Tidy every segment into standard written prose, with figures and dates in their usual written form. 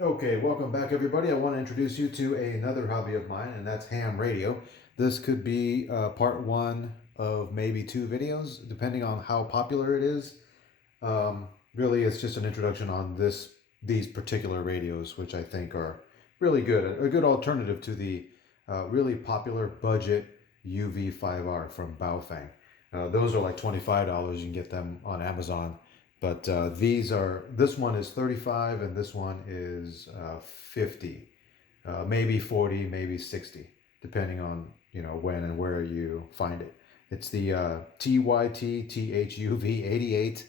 Okay, welcome back everybody. I want to introduce you to another hobby of mine, and that's ham radio. This could be part one of maybe two videos, depending on how popular it is. Really, it's just an introduction on these particular radios, which I think are really good. A good alternative to the really popular budget UV5R from Baofeng. Those are like $25. You can get them on Amazon. But this one is 35 and this one is 50, maybe 40, maybe 60, depending on, when and where you find it. It's the TYT, THUV88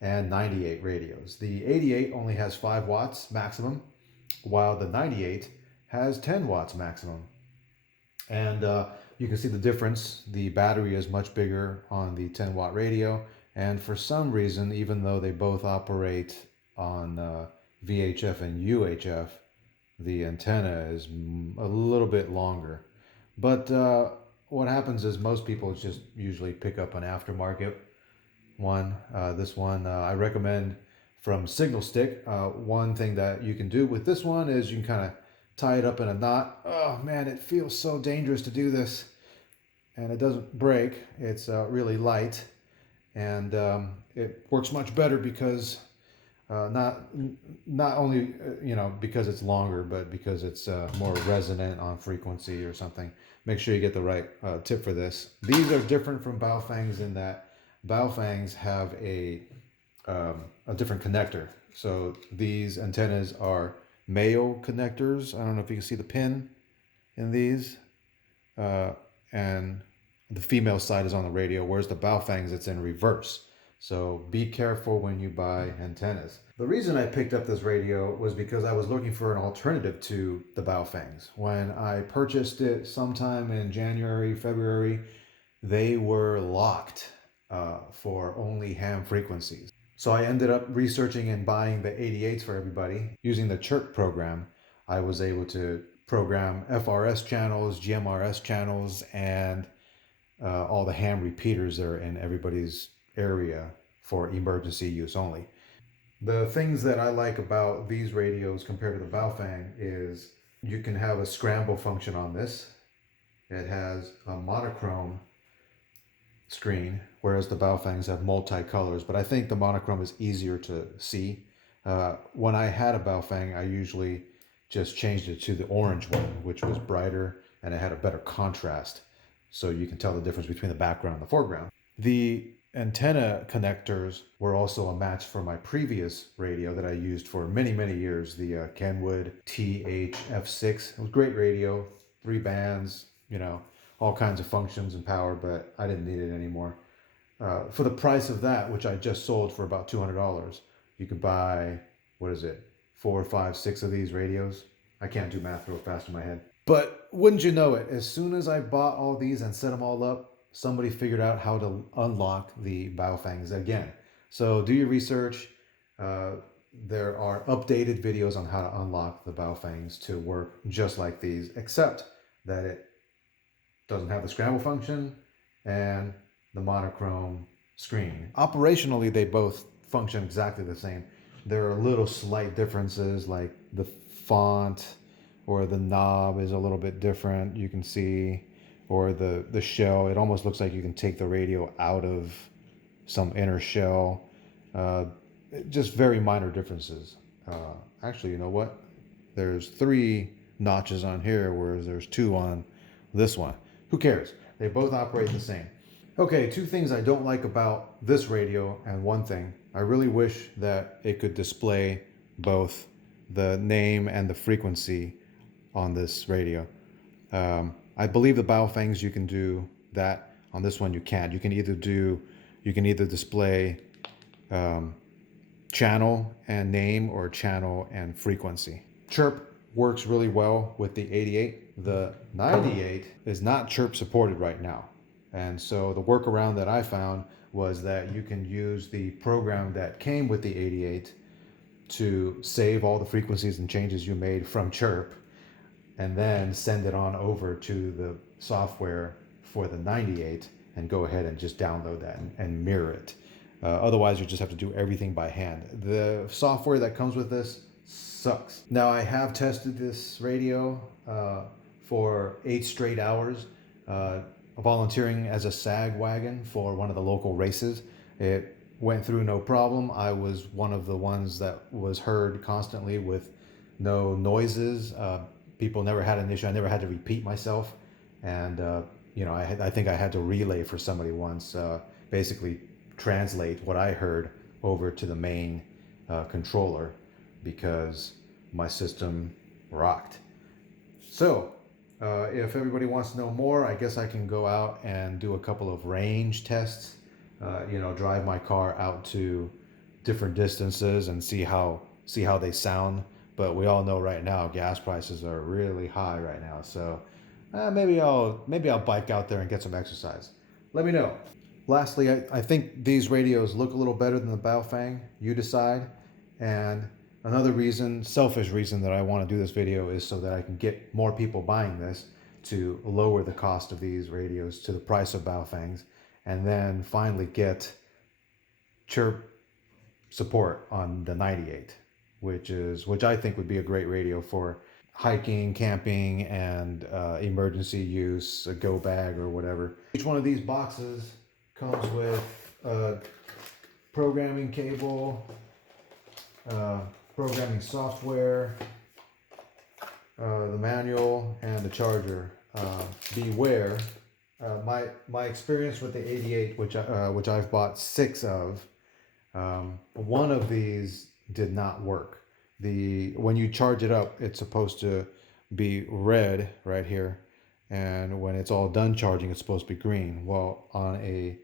and 98 radios. The 88 only has 5 watts maximum, while the 98 has 10 watts maximum. And you can see the difference. The battery is much bigger on the 10-watt radio. And for some reason, even though they both operate on VHF and UHF, the antenna is a little bit longer. But what happens is most people just usually pick up an aftermarket one. This one I recommend from Signal Stick. One thing that you can do with this one is you can kind of tie it up in a knot. Oh man, it feels so dangerous to do this. And it doesn't break. It's really light. And it works much better because not only because it's longer, but because it's more resonant on frequency or something. Make sure you get the right tip for this. These are different from Baofeng's in that Baofeng's have a different connector. So these antennas are male connectors. I don't know if you can see the pin in these, and the female side is on the radio, whereas the Baofeng's, it's in reverse. So be careful when you buy antennas. The reason I picked up this radio was because I was looking for an alternative to the Baofeng's. When I purchased it sometime in January, February, they were locked for only ham frequencies. So I ended up researching and buying the 88s for everybody. Using the Chirp program, I was able to program FRS channels, GMRS channels, and all the ham repeaters that are in everybody's area for emergency use only. The things that I like about these radios compared to the Baofeng is you can have a scramble function on this. It has a monochrome screen, whereas the Baofengs have multicolors, but I think the monochrome is easier to see. When I had a Baofeng, I usually just changed it to the orange one, which was brighter and it had a better contrast. So you can tell the difference between the background and the foreground. The antenna connectors were also a match for my previous radio that I used for many, many years, the Kenwood THF6. It was a great radio, 3 bands, all kinds of functions and power, but I didn't need it anymore. For the price of that, which I just sold for about $200, you could buy, 4, 5, 6 of these radios. I can't do math real fast in my head. But wouldn't you know it, as soon as I bought all these and set them all up, somebody figured out how to unlock the Baofengs again. So do your research. There are updated videos on how to unlock the Baofengs to work just like these, except that it doesn't have the scramble function and the monochrome screen. Operationally, they both function exactly the same. There are little slight differences, like the font or the knob is a little bit different, you can see, or the shell. It almost looks like you can take the radio out of some inner shell. Just very minor differences. Actually, you know what? There's 3 notches on here, whereas there's 2 on this one. Who cares? They both operate the same. Okay, 2 things I don't like about this radio, and one thing. I really wish that it could display both the name and the frequency on this radio. I believe the Baofengs you can do that. On this one you can't. You can either display channel and name or channel and frequency. Chirp works really well with the 88. The 98 is not Chirp supported right now. And so the workaround that I found was that you can use the program that came with the 88 to save all the frequencies and changes you made from Chirp, and then send it on over to the software for the 98 and go ahead and just download that and mirror it. Otherwise, you just have to do everything by hand. The software that comes with this sucks. Now I have tested this radio for 8 straight hours, volunteering as a SAG wagon for one of the local races. It went through no problem. I was one of the ones that was heard constantly with no noises. People never had an issue. I never had to repeat myself. And, I think I had to relay for somebody once, basically translate what I heard over to the main controller because my system rocked. So, if everybody wants to know more, I guess I can go out and do a couple of range tests. Drive my car out to different distances and see how they sound. But we all know right now gas prices are really high right now. So maybe I'll bike out there and get some exercise. Let me know. Lastly, I think these radios look a little better than the Baofeng. You decide. And another reason, selfish reason that I want to do this video is so that I can get more people buying this to lower the cost of these radios to the price of Baofengs, and then finally get chirp support on the 98, which I think would be a great radio for hiking, camping, and emergency use, a go bag or whatever. Each one of these boxes comes with a programming cable, programming software, the manual, and the charger. Beware, my experience with the 88, which I've bought 6 of, one of these did not work. When you charge it up, it's supposed to be red right here, and when it's all done charging, it's supposed to be green. Well, on a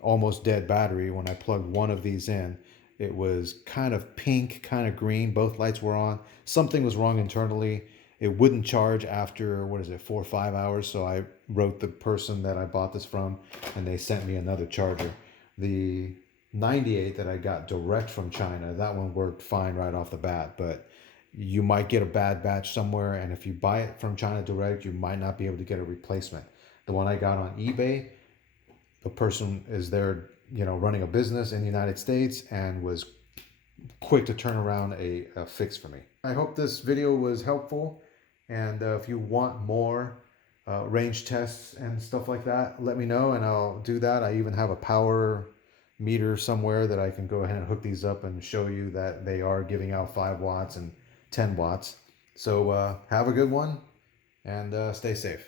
almost dead battery, when I plugged one of these in, it was kind of pink, kind of green. Both lights were on. Something was wrong internally. It wouldn't charge after, 4 or 5 hours. So I wrote the person that I bought this from, and they sent me another charger. The 98 that I got direct from China, that one worked fine right off the bat. But you might get a bad batch somewhere, and if you buy it from China direct, you might not be able to get a replacement. The one I got on eBay, the person is there, running a business in the United States, and was quick to turn around a fix for me. I hope this video was helpful, and if you want more range tests and stuff like that, let me know and I'll do that. I even have a power meter somewhere that I can go ahead and hook these up and show you that they are giving out 5 watts and 10 watts. So have a good one, and stay safe.